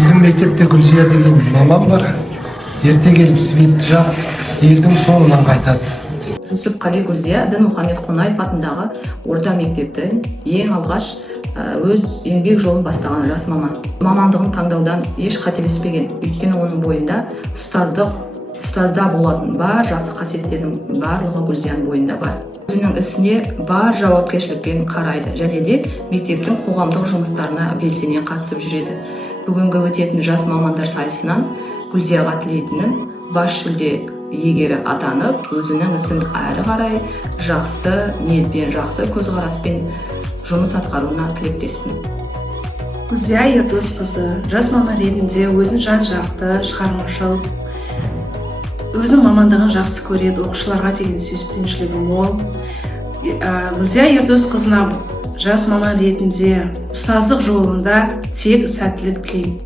Bizim mектепте Гүлзия деген мамам бар. Ерте келіп светті жағып, елдің соңынан қайтады. Жүсіпқали Гүлзия Дінмұхамед Қонаев атындағы орта мектептің ең алғаш өз еңбек жолын бастаған жас маман. Мамандығын таңдаудан еш қателеспеген, өйткені оның бойында ұстазда болатын бар жақсы қасиеттердің барлығы Гүлзияның бойында бар. Өзінің ісіне бар жауапкершілікпен қарайды және де мектептің қоғамдық жұмыстарына белсене қатысып жүреді. Бүгінгі өтетін жас мамандар сайысынан Гүлзияға тілейтінім бас жүлде иегері атанып, өзінің ісін әрі қарай жақсы ниетпен, жақсы көзқараспен жұмыс атқаруына тілектеспін. Гүлзия Ердосқызы жас маман ретінде өзін жан-жақты, шығармашыл, өзінің мамандығын жақсы көреді, оқушыларға деген сүйіспеншілігі мол. Гүлзия Ердосқызына жас маман ретінде ұстаздық жолында тек сәттілік тілеймін.